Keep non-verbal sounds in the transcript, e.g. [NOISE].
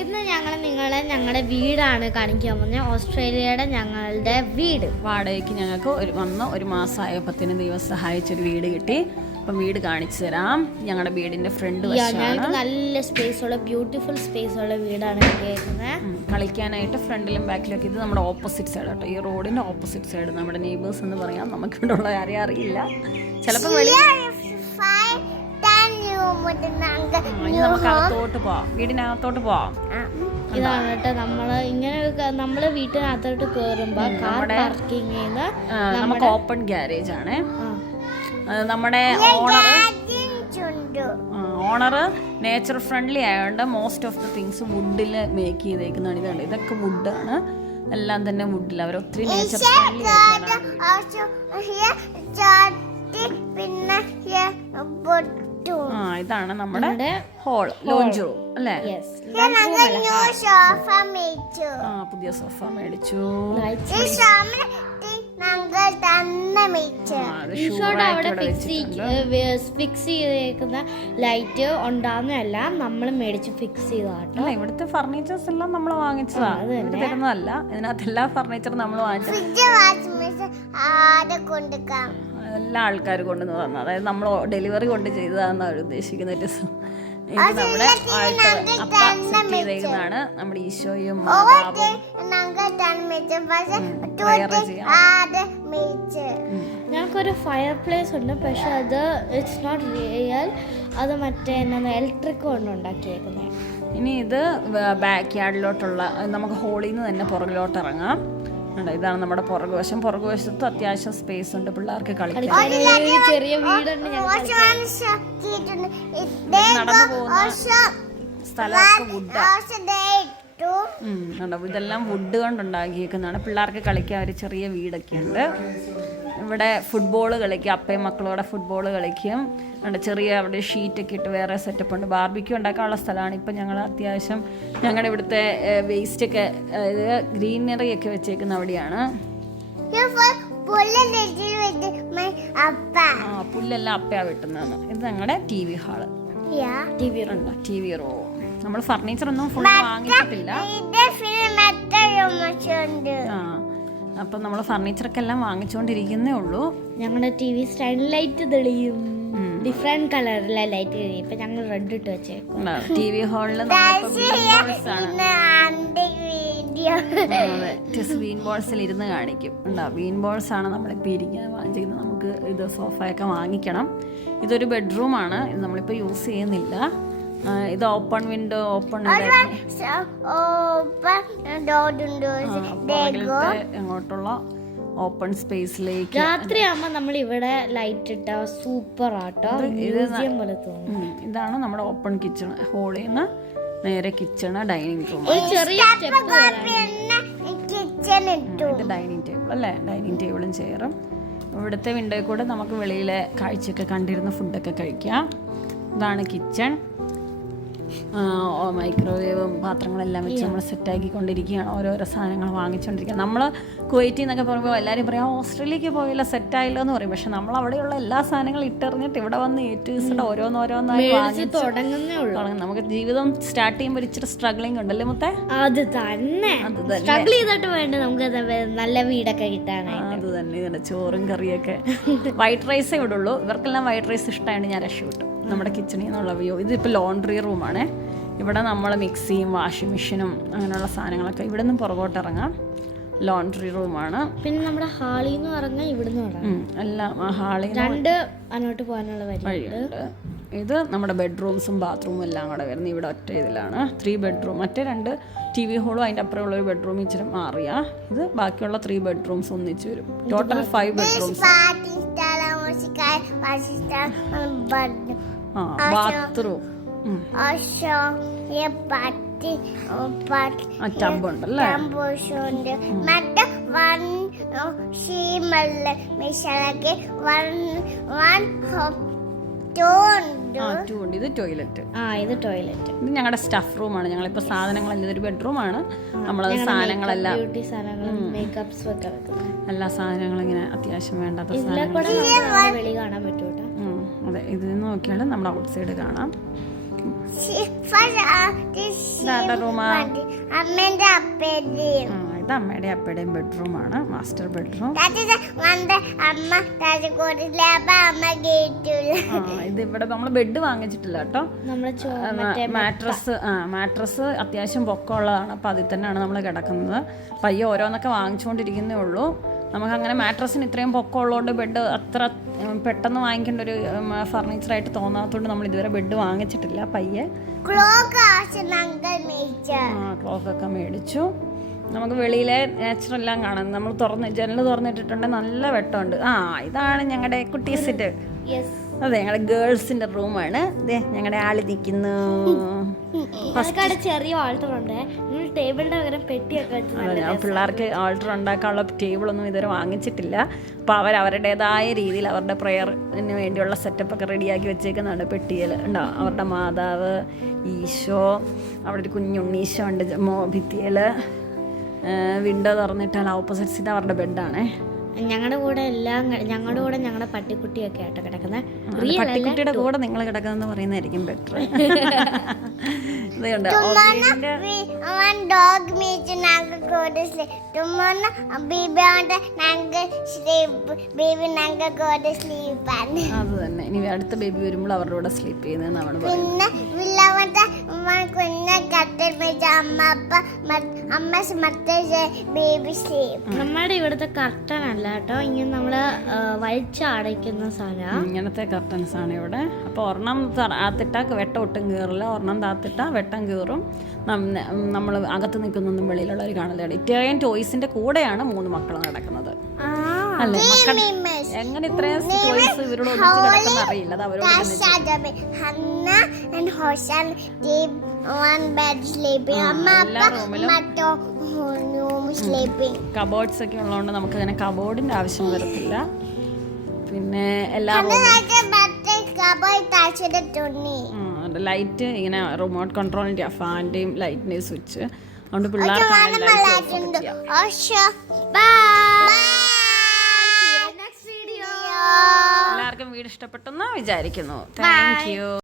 ഇന്ന് ഞങ്ങൾ നിങ്ങളെ ഞങ്ങളുടെ വീടാണ് കാണിക്കാൻ പോകുന്നത് ഓസ്ട്രേലിയയുടെ ഞങ്ങളുടെ വീട്. വാടകയ്ക്ക് ഞങ്ങൾക്ക് ഒരു വന്ന് ഒരു മാസമായപ്പത്തിന് ദൈവം സഹായിച്ചൊരു വീട് കിട്ടി. അപ്പം വീട് കാണിച്ചു തരാം. ഞങ്ങളുടെ വീടിന്റെ ഫ്രണ്ട് ഞങ്ങൾക്ക് നല്ല സ്പേസ് ഉള്ള ബ്യൂട്ടിഫുൾ സ്പേസ് ഉള്ള വീടാണ് കളിക്കാനായിട്ട് ഫ്രണ്ടിലും ബാക്കിലും ഒക്കെ ഇത് നമ്മുടെ ഓപ്പോസിറ്റ് സൈഡ് കേട്ടോ ഈ റോഡിന്റെ ഓപ്പോസിറ്റ് സൈഡ് നമ്മുടെ നെയ്ബേഴ്സ് എന്ന് പറയാം. നമുക്ക് ഇവിടെ ഉള്ള ആരെയും അറിയില്ല ചിലപ്പോൾ നമുക്ക് അകത്തോട്ട് പോവാം. വീടിനകത്തോട്ട് പോവാം. ഇതാണ് കേട്ടോ നമ്മൾ ഇങ്ങനെ നമ്മൾ വീട്ടിനകത്തോട്ട് കേറുമ്പോ കാർ പാർക്കിംഗ് നമുക്ക് ഓപ്പൺ ഗ്യാരേജ് ആണ്. നമ്മുടെ ഓണർ ഓണർ നേച്ചർ ഫ്രണ്ട്ലി ആയതുകൊണ്ട് മോസ്റ്റ് ഓഫ് ദി തിങ്സ് വുഡിൽ മേക്ക് ചെയ്തേക്കുന്നതാണ്. ഇതാണ്. ഇതൊക്കെ വുഡാണ്. എല്ലാം തന്നെ വുഡിൽ അവർ ഒത്തിരി നേച്ചർ ഫ്രണ്ട്ലി ആയിട്ടാണ് പിന്നെ ആ ഇതാണ് നമ്മുടെ ഹോൾ ലോഞ്ച് റൂം അല്ലേ? യെസ് ഞങ്ങൾ ന്യൂ സോഫ മേടിച്ചു. ആ പുതിയ സോഫ മേടിച്ചു. അവിടെ ഫിക്സ് ഫിക്സ് ചെയ്തേക്കുന്ന ലൈറ്റ് ഉണ്ടാകുന്നതല്ല നമ്മൾ മേടിച്ച് ഫിക്സ് ചെയ്താട്ടോ അല്ല ഇവിടുത്തെ ഫർണിച്ചേഴ്സ് എല്ലാം നമ്മൾ വാങ്ങിച്ചതാണ് ഇവർ തരുന്നതല്ല. ഇതിനകത്ത് എല്ലാ ഫർണിച്ചറും നമ്മൾ വാങ്ങിച്ചത്. എല്ലാ ആൾക്കാർ കൊണ്ടുവന്ന് തന്നു. അതായത് നമ്മൾ ഡെലിവറി കൊണ്ട് ചെയ്തതാണെന്ന് അവർ ഉദ്ദേശിക്കുന്ന ഒരു നമ്മുടെ ആൾക്കാർ അപ്പ സെറ്റ് ചെയ്തേക്കുന്നതാണ് നമ്മുടെ ഈശോയും ഞങ്ങൾക്കൊരു ഫയർ പ്ലേസ് ഉണ്ട് പക്ഷെ അത് ഇറ്റ്സ് നോട്ട് റിയൽ. അത് മറ്റേ എന്നാ ഇലക്ട്രിക് കൊണ്ട് ഉണ്ടാക്കിയേക്കുന്നത് ഇനി ഇത് ബാക്ക് യാർഡിലോട്ടുള്ള നമുക്ക് ഹോളിൽ നിന്ന് തന്നെ പുറകിലോട്ട് ഇറങ്ങാം. ഇതാണ് നമ്മുടെ പുറകു വശം പുറകു വശത്തും അത്യാവശ്യം സ്പേസ് ഉണ്ട്. പിള്ളേർക്ക് കളിക്കാൻ. ഒരു ചെറിയ വീടുണ്ട് നടന്നു പോകുന്ന സ്ഥലമൊക്കെ ഇതെല്ലാം വുഡ് കൊണ്ട് ഉണ്ടാക്കിയേക്കുന്നതാണ് പിള്ളേർക്ക് കളിക്കാൻ ഒരു ചെറിയ വീടൊക്കെ ഉണ്ട്. ഇവിടെ ഫുട്ബോൾ കളിക്കും. അപ്പയും മക്കളോടെ ഫുട്ബോൾ കളിക്കും. അവിടെ ചെറിയ അവിടെ ഷീറ്റൊക്കെ ഇട്ട് വേറെ സെറ്റപ്പ് ഉണ്ട്. ബാർബിക്യൂ ഉണ്ടാക്കാനുള്ള സ്ഥലമാണ് ഇപ്പം ഞങ്ങൾ അത്യാവശ്യം ഞങ്ങളുടെ ഇവിടുത്തെ വേസ്റ്റൊക്കെ അതായത് ഗ്രീനറി ഒക്കെ വെച്ചേക്കുന്ന അവിടെയാണ്. അപ്പയാ പുല്ലെല്ലാം അപ്പയാണ് വെട്ടുന്നതാണ് ഇത് ഞങ്ങളുടെ T V hall T V ഉണ്ട് ടി വി റോ നമ്മൾ ഫർണിച്ചർ ഒന്നും ഫുൾ വാങ്ങിച്ചിട്ടില്ല. ആ. അപ്പം നമ്മൾ ഫർണിച്ചറൊക്കെ എല്ലാം വാങ്ങിച്ചുകൊണ്ടിരിക്കുന്നേ ഉള്ളൂ. ഞങ്ങളുടെ ടി വി സ്റ്റാൻഡ് ലൈറ്റ് തെളിയും. ഡിഫറെന്റ് കളറിലെ ലൈറ്റ് തെളിയും. ഇപ്പൊ ഞങ്ങൾ റെഡ് ഇട്ട് വെച്ചേക്കും ടി വി ഹാളിൽ വീൻ ബോൾസിൽ ഇരുന്ന് കാണിക്കും. ഉണ്ടോ ബീൻ ബോൾസ് ആണ് നമ്മളിപ്പോൾ ഇരിക്കാൻ വാങ്ങിച്ചിരിക്കുന്നത്. നമുക്ക് ഇത് സോഫയൊക്കെ വാങ്ങിക്കണം. ഇതൊരു ബെഡ്റൂമാണ് ഇത് നമ്മളിപ്പോൾ യൂസ് ചെയ്യുന്നില്ല. ഇത് ഓപ്പൺ വിൻഡോ ഓപ്പൺ എങ്ങോട്ടുള്ള ഓപ്പൺ സ്പേസിലേക്ക് രാത്രിയാകുമ്പോ നമ്മൾ ഇവിടെ ലൈറ്റ് ഇട്ട സൂപ്പർ ആട്ടോ. മ്യൂസിയം പോലെ തോന്നും. ഇതാണ് നമ്മുടെ ഓപ്പൺ കിച്ചൺ ഹോളിൽ നിന്ന് നേരെ കിച്ചണ് ഡൈനിങ് റൂം ഒരു ചെറിയ ഇത് ഡൈനിങ് ടേബിൾ അല്ലേ? ഡൈനിങ് ടേബിളും ചെയറും ഇവിടുത്തെ വിൻഡോയിൽ കൂടെ നമുക്ക് വെളിയിലെ കാഴ്ചയൊക്കെ കണ്ടിരുന്ന ഫുഡൊക്കെ കഴിക്കാം. ഇതാണ് കിച്ചൺ മൈക്രോവേവും പാത്രങ്ങളെല്ലാം വെച്ച് നമ്മൾ സെറ്റാക്കിക്കൊണ്ടിരിക്കുകയാണ്. ഓരോരോ സാധനങ്ങൾ വാങ്ങിച്ചുകൊണ്ടിരിക്കുക നമ്മൾ കുവൈറ്റിൽ നിന്നൊക്കെ പറയുമ്പോൾ എല്ലാവരും പറയാം ഓസ്ട്രേലിയക്ക് പോയില്ല സെറ്റായില്ല എന്ന് പറയും. പക്ഷെ നമ്മൾ അവിടെയുള്ള എല്ലാ സാധനങ്ങളും ഇട്ടെറിഞ്ഞിട്ട് ഇവിടെ വന്ന് ഏറ്റവും ഓരോന്നോരോന്നായി വാങ്ങി തുടങ്ങുന്നേ ഉള്ളൂ. തുടങ്ങും. നമുക്ക് ജീവിതം സ്റ്റാർട്ട് ചെയ്യുമ്പോൾ ഇച്ചിരി സ്ട്രഗ്ലിംഗ് ഉണ്ടല്ലേ മുത്തേ? അത് തന്നെ. സ്ട്രഗിൾ ചെയ്തിട്ട് വേണ്ട നമുക്ക് നല്ല വീടൊക്കെ കിട്ടാനായി അത് തന്നെ ചോറും കറിയൊക്കെ. വൈറ്റ് റൈസേ ഇവിടെ ഉള്ളൂ ഇവർക്കെല്ലാം വൈറ്റ് റൈസ് ഇഷ്ടമായിട്ട് ഞാൻ രക്ഷപ്പെട്ടു. നമ്മുടെ കിച്ചണിൽ നിന്നുള്ള വ്യൂ ഇതിപ്പോൾ ലോണ്ട്രി റൂമാണ് ഇവിടെ നമ്മൾ മിക്സിയും വാഷിംഗ് മെഷീനും അങ്ങനെയുള്ള സാധനങ്ങളൊക്കെ ഇവിടെ നിന്ന് പുറകോട്ട് ഇറങ്ങാം. ലോണ്ട്രി റൂമാണ് പിന്നെ നമ്മുടെ ഹാളിൽ നിന്ന് ഇറങ്ങാൻ ഇവിടുന്ന് എല്ലാം ഹാളിൽ രണ്ട് അങ്ങോട്ട് പോകാനുള്ള വഴി വഴിയുണ്ട്. ഇത് നമ്മുടെ ബെഡ്റൂംസും ബാത്റൂമും എല്ലാം കൂടെ വരുന്നത് ഇവിടെ ഒറ്റ ഇതിലാണ്. ത്രീ ബെഡ്റൂം മറ്റേ രണ്ട് ടി വി ഹോളും അതിന്റെ അപ്പുറമുള്ള ഒരു ബെഡ്റൂം ഇച്ചിരി മാറിയാ. ഇത് ബാക്കിയുള്ള ത്രീ ബെഡ്റൂംസ് ഒന്നിച്ച് വരും. ടോട്ടൽ ഫൈവ് ബെഡ്റൂംസ് ബാത്റൂം ടബുണ്ടല്ലേ മറ്റേ വൺ ഷീമല്ല മിഷലക്ക് വൺ വൺ ഇത് ടോയ്ലറ്റ് ആ ഇത് ടോയ്ലറ്റ് ഇത് ഞങ്ങളുടെ സ്റ്റഫ് റൂമാണ് ഞങ്ങളിപ്പോൾ സാധനങ്ങളെല്ലാം ഇതൊരു ബെഡ്റൂമാണ് നമ്മളത് സാധനങ്ങളെല്ലാം മേക്കപ്സും ഒക്കെ എല്ലാ സാധനങ്ങളും ഇങ്ങനെ അത്യാവശ്യം വേണ്ടാത്ത സാധനങ്ങൾ വെളി കാണാൻ പറ്റൂട്ടോ. അതെ ഇതിൽ നിന്ന് നോക്കിയാൽ നമ്മൾ ഔട്ട് സൈഡ് കാണാം ഇത് അമ്മയുടെ അപ്പയുടെയും ബെഡ്റൂമാണ് മാസ്റ്റർ ബെഡ്റൂം That വന്ന അമ്മ രാജകോട്ടിലെ അപ്പൊ അമ്മ കേട്ടില്ല ആ ഇത് ഇവിടെ നമ്മൾ ബെഡ് വാങ്ങിച്ചിട്ടില്ല കേട്ടോ. മാട്രസ് ആ മാട്രസ് അത്യാവശ്യം പൊക്കമുള്ളതാണ്. അപ്പോൾ അതിൽ തന്നെയാണ് നമ്മൾ കിടക്കുന്നത്. പയ്യെ ഓരോന്നൊക്കെ വാങ്ങിച്ചുകൊണ്ടിരിക്കുന്നേ ഉള്ളൂ. നമുക്കങ്ങനെ മാട്രസിന് ഇത്രയും പൊക്കമുള്ളതുകൊണ്ട് ബെഡ് അത്ര പെട്ടെന്ന് വാങ്ങിക്കേണ്ട ഒരു ഫർണിച്ചറായിട്ട് തോന്നാത്തതുകൊണ്ട് നമ്മൾ ഇതുവരെ ബെഡ് വാങ്ങിച്ചിട്ടില്ല പയ്യെ. ക്ലോക്കൊക്കെ മേടിച്ചു. നമുക്ക് വെളിയിലെ എല്ലാം കാണാം. നമ്മൾ തുറന്ന് ജനൽ തുറന്നിട്ടിട്ടുണ്ടെങ്കിൽ നല്ല വെട്ടമുണ്ട്. ആ ഇതാണ് ഞങ്ങളുടെ കുട്ടീസിന്റെ യെസ് അതെ ഞങ്ങളുടെ ഗേൾസിന്റെ റൂമാണ്. ഞങ്ങളുടെ ആൾ നിൽക്കുന്നു [LAUGHS] ചെറിയ വാൾട്ടർ നമ്മൾ പകരം പെട്ടിയൊക്കെ ഞാൻ പിള്ളേർക്ക് ആൾട്ടർ ഉണ്ടാക്കാനുള്ള ടേബിളൊന്നും ഇതുവരെ വാങ്ങിച്ചിട്ടില്ല. അപ്പോൾ അവർ അവരുടേതായ രീതിയിൽ അവരുടെ പ്രെയറിന് വേണ്ടിയുള്ള സെറ്റപ്പ് ഒക്കെ റെഡിയാക്കി വെച്ചേക്കുന്നുണ്ട്. പെട്ടിയിൽ ഉണ്ടോ? അവരുടെ മാതാവ് ഈശോ അവിടെ ഒരു കുഞ്ഞുണ്ണീശോ ഉണ്ട് മോ ഭിത്തിയിൽ വിൻഡോ തുറന്നിട്ടാൽ ഓപ്പോസിറ്റ് സീറ്റ് അവരുടെ ബെഡാണേ ഞങ്ങളുടെ കൂടെ എല്ലാം ഞങ്ങളുടെ കൂടെ ഞങ്ങളുടെ പട്ടിക്കുട്ടിയൊക്കെ ആയിട്ട് കിടക്കുന്നത് പട്ടിക്കുട്ടിയുടെ കൂടെ നിങ്ങൾ കിടക്കുന്നതെന്ന് പറയുന്നതായിരിക്കും ബെറ്റർ ഡോഗ് സ്ലീപ്പ് ബേബി ഞങ്ങൾ കൂടെ സ്ലീപ്പാണ് അത് തന്നെ. ഇനി അടുത്ത ബേബി വരുമ്പോൾ അവരുടെ കൂടെ സ്ലീപ്പ് ചെയ്യുന്നത് നമ്മൾ പറയുന്നത്. പിന്നെ വില്ലവന്റെ കുഞ്ഞ കട്ടൽ മേടിച്ച അമ്മ അപ്പ മ- അമ്മ മറ്റേ ബേബി സ്ലീപ്പ് നമ്മുടെ ഇവിടുത്തെ കർട്ടൻ അല്ല കേട്ടോ. ഇങ്ങനെ നമ്മൾ വലിച്ചടയ്ക്കുന്ന സാധനം. ഇങ്ങനത്തെ കർട്ടൻസ് ആണ് ഇവിടെ. അപ്പോൾ ഒരെണ്ണം താത്തിട്ട വെട്ടം ഒട്ടും കീറില്ല ഒരെണ്ണം താത്തിട്ട വെട്ടം കീറും. നമ്മൾ അകത്ത് നിൽക്കുന്നൊന്നും വെളിയിലുള്ളവർ കാണില്ല ഇറ്റാലിയൻ ടോയ്സിന്റെ കൂടെയാണ് മൂന്ന് മക്കൾ നടക്കുന്നത്. അല്ലേ? മക്കൾ എങ്ങനെ ഇത്രയും ഇവരോട് ഒന്നിച്ച് കിടക്കുന്ന അറിയില്ല. അത് അവരോട്. കബോർഡ്സ് ഒക്കെ ഉള്ളതുകൊണ്ട് നമുക്ക് അങ്ങനെ കബോർഡിന്റെ ആവശ്യം വരത്തില്ല. പിന്നെ എല്ലാ. ലൈറ്റ് ഇങ്ങനെ റിമോട്ട് കൺട്രോളിന്റെ ഫാന്റെയും ലൈറ്റിന്റെയും സ്വിച്ച് അതുകൊണ്ട് പിള്ളേർക്ക് എല്ലാവർക്കും വീട് ഇഷ്ടപ്പെട്ടെന്ന് വിചാരിക്കുന്നു. Thank you